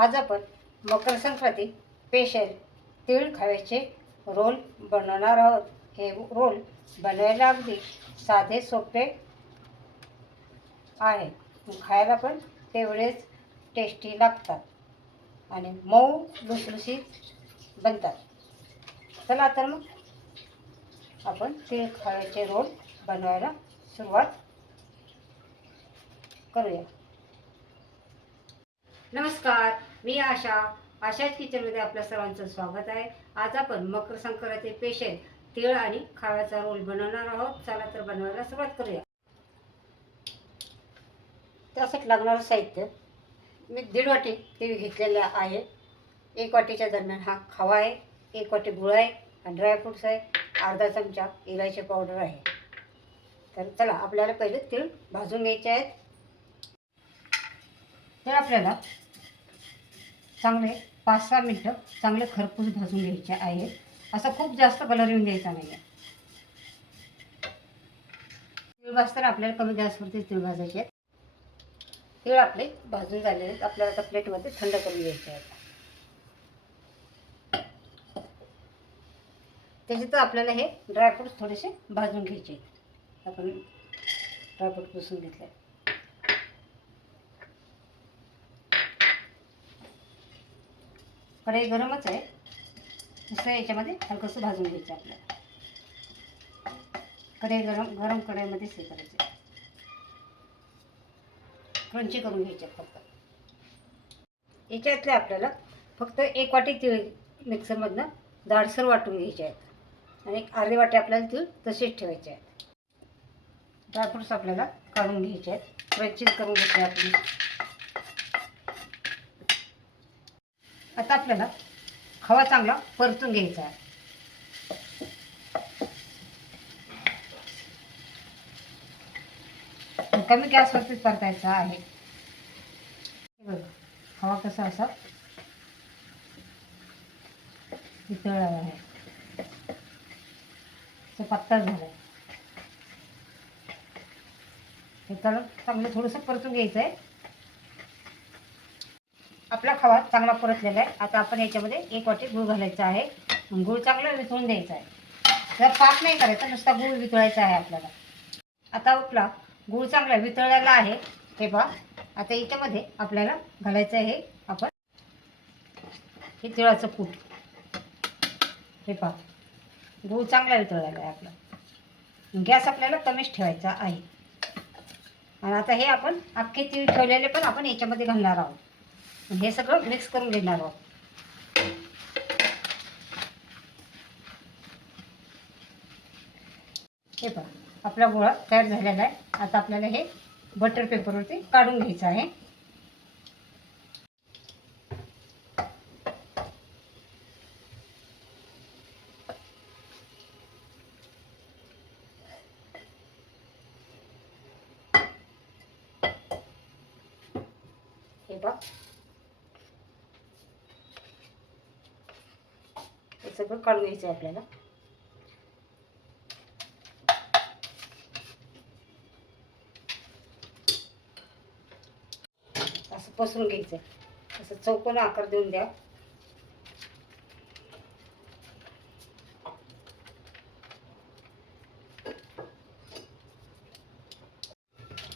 आज आपण मकर संक्रांती स्पेशल तीळ खव्याचे रोल बनवणार आहोत। हे रोल बनवायला अगदी साधे सोपे आहे, खायला पण तेवढेच टेस्टी लागतात आणि मऊ लुसलुसीत बनतात। चला तर मग आपण तीळ खव्याचे रोल बनवायला सुरुवात करूया। नमस्कार, मी आशाच किचनमध्ये आपल्या सर्वांचं स्वागत आहे। आज आपण मकर संक्रांती स्पेशल तीळ आणि खव्याचा रोल बनवणार आहोत। चला तर बनवायला सुरुवात करूया। त्यासाठी लागणारं साहित्य मी 1.5 वाटी तीळ घेतलेले आहे। 1 वाटीच्या दरम्यान हा खवा आहे, 1 वाटी गुळ आहे आणि ड्रायफ्रूट्स आहे, अर्धा चमचा इलायची पावडर आहे। तर चला आपल्याला पहिले तीळ भाजून घ्यायचे आहेत। तर आपल्याला चांगले 5-6 मिनटं चांगले खरपूस भाजून घ्यायचे आहेत। असं खूप जास्त कलर येऊन द्यायचा नाही आहे। तीळ भाजताना आपल्याला कमी गॅसवरती तीळ भाजायचे आहेत। तीळ आपले भाजून झालेले आहेत, आपल्याला आता प्लेटमध्ये थंड करून घ्यायचे आहेत। त्याच्यात आपल्याला हे ड्रायफ्रूट्स थोडेसे भाजून घ्यायचे आहेत। आपण ड्रायफ्रूट पुसून घेतले। कढई गरमच आहे, नुसतं याच्यामध्ये हलकंसं भाजून घ्यायचं आपल्याला। कढई गरम कढईमध्येच हे करायचे, क्रंची करून घ्यायचे फक्त। याच्यातले आपल्याला फक्त 1 वाटी तीळ मिक्सरमधनं जाडसर वाटून घ्यायचे आहेत आणि 1/2 वाटी आपल्याला तीळ तसेच ठेवायचे आहेत। ड्रायफ्रूट्स आपल्याला काढून घ्यायचे आहेत, क्रंची करून घ्यायचे आपण। आता आपल्याला खवा चांगला परतून घ्यायचा आहे। कमी गॅसवरतीच परतायचा आहे। खवा कसा असा वितळला आहे, तो पातळ झाला आहे। हे त्याला चांगलं थोडंसं परतून घ्यायचं आहे। आपला खवा चांगला परतलेला आहे। आता आपण याच्यामध्ये 1 वाटी गूळ घालायचा आहे। गूळ चांगला वितळून द्यायचा आहे। जर पाक नाही करायचा, नुसता गूळ वितळायचा आहे आपल्याला। आता आपला गूळ चांगला वितळलेला आहे, हे पहा। आता याच्यामध्ये आपल्याला घालायचं आहे आपण हे तिळाचं कूट। हे पहा, गूळ चांगला वितळलेला आहे आपला। गॅस आपल्याला कमीच ठेवायचा आहे। आणि आता हे आपण अख्खे तीळ ठेवलेले पण आपण याच्यामध्ये घालणार आहोत। हे सगळं मिक्स करून घेणार आहोत। हे पहा, आपला गोळा तयार झालेला आहे। आता आपल्याला हे बटर पेपरवरती काढून घ्यायचं आहे। हे पहा, हे सगळं काढून घ्यायचं आहे आपल्याला। असं पसरून घ्यायचं, असं चौकोन आकार देऊन द्या।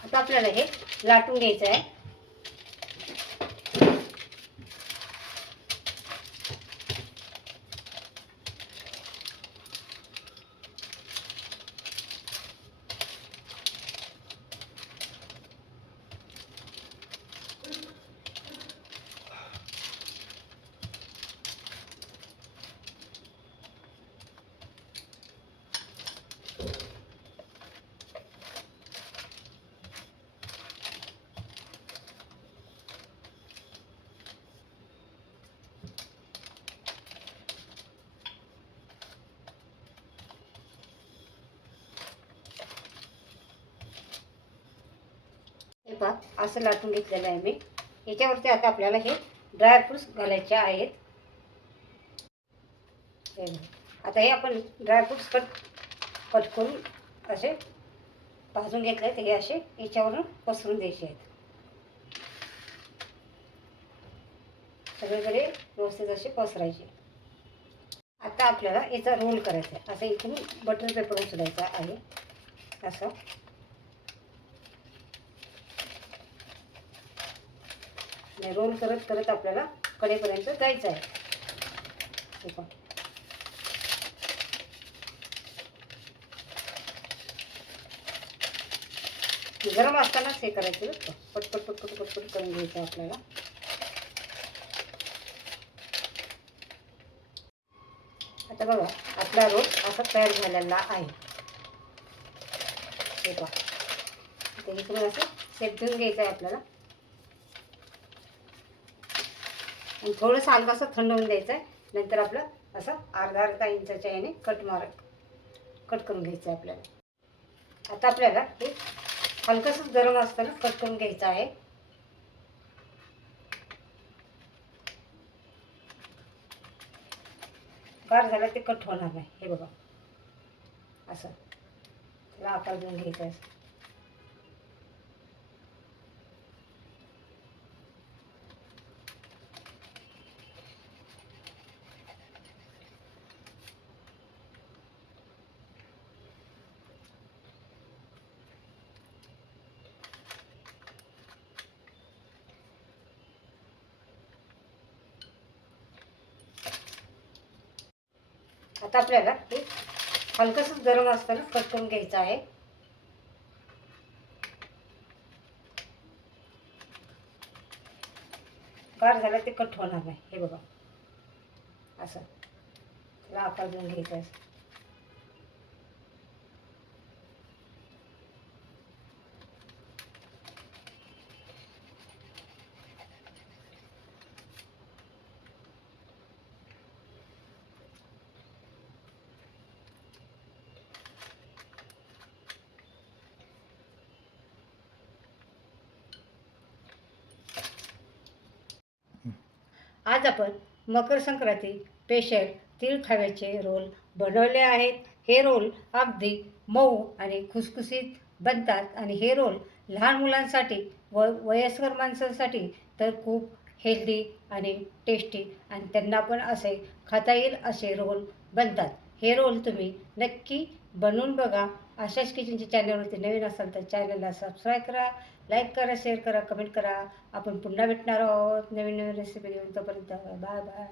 आता आपल्याला हे लाटून घ्यायचं आहे। हे पहा, असं लाटून घेतलेलं आहे मी। याच्यावरती आता आपल्याला हे ड्रायफ्रूट्स घालायचे आहेत। आता हे आपण ड्रायफ्रूट्स कट करून असे भाजून घेतले, ते हे असे याच्यावरून पसरून द्यायचे आहेत। सगळीकडे व्यवस्थित असे पसरायचे. आता आपल्याला याचा रोल करायचा आहे. असं इथून बटर पेपर उचलायचा आहे. असं रोल करत करत आपल्याला कडेपर्यंत जायचं आहे. हे पहा. गरम असतानाच हे करायचं बरं का. पटपट पटपट पटपट करून घ्यायचं आपल्याला. आता बघा आपला रोल असा तयार झालेला आहे. हे पहा. आता इकडून असं सेट घेऊन घ्यायचं आहे आपल्याला आणि थोडंसं हलकासं थंड होऊन द्यायचं आहे. नंतर आपलं असं अर्धा इंचाच्या याने कट करून घ्यायचं आहे आपल्याला. आता आपल्याला हे हलकंसं गरम असताना कट करून घ्यायचं आहे. गार झालं ते कट होणार नाही. हे बघा असं त्याला आकार देऊन घ्यायचा आहे. आता आपल्याला हे हलकंसं गरम असताना कट करून घ्यायचं आहे. गार झालं ते कट होणार नाही. हे बघा असं त्याला आकार देऊन घ्यायचा आहे. आज आपण मकर संक्रांती स्पेशल तीळ खव्याचे रोल बनवले आहेत. हे रोल अगदी मऊ आणि खुसखुशीत बनतात आणि हे रोल लहान मुलांसाठी व वयस्कर माणसांसाठी तर खूप हेल्दी आणि टेस्टी आणि त्यांना पण असे खाता येईल असे रोल बनतात. हे रोल तुम्ही नक्की बनवून बघा. आशाच किचनच्या चॅनलवरती नवीन असाल तर चॅनलला सबस्क्राईब करा, लाईक करा, शेअर करा, कमेंट करा. आपण पुन्हा भेटणार आहोत नवीन नवीन रेसिपी घेऊन. तोपर्यंत बाय बाय.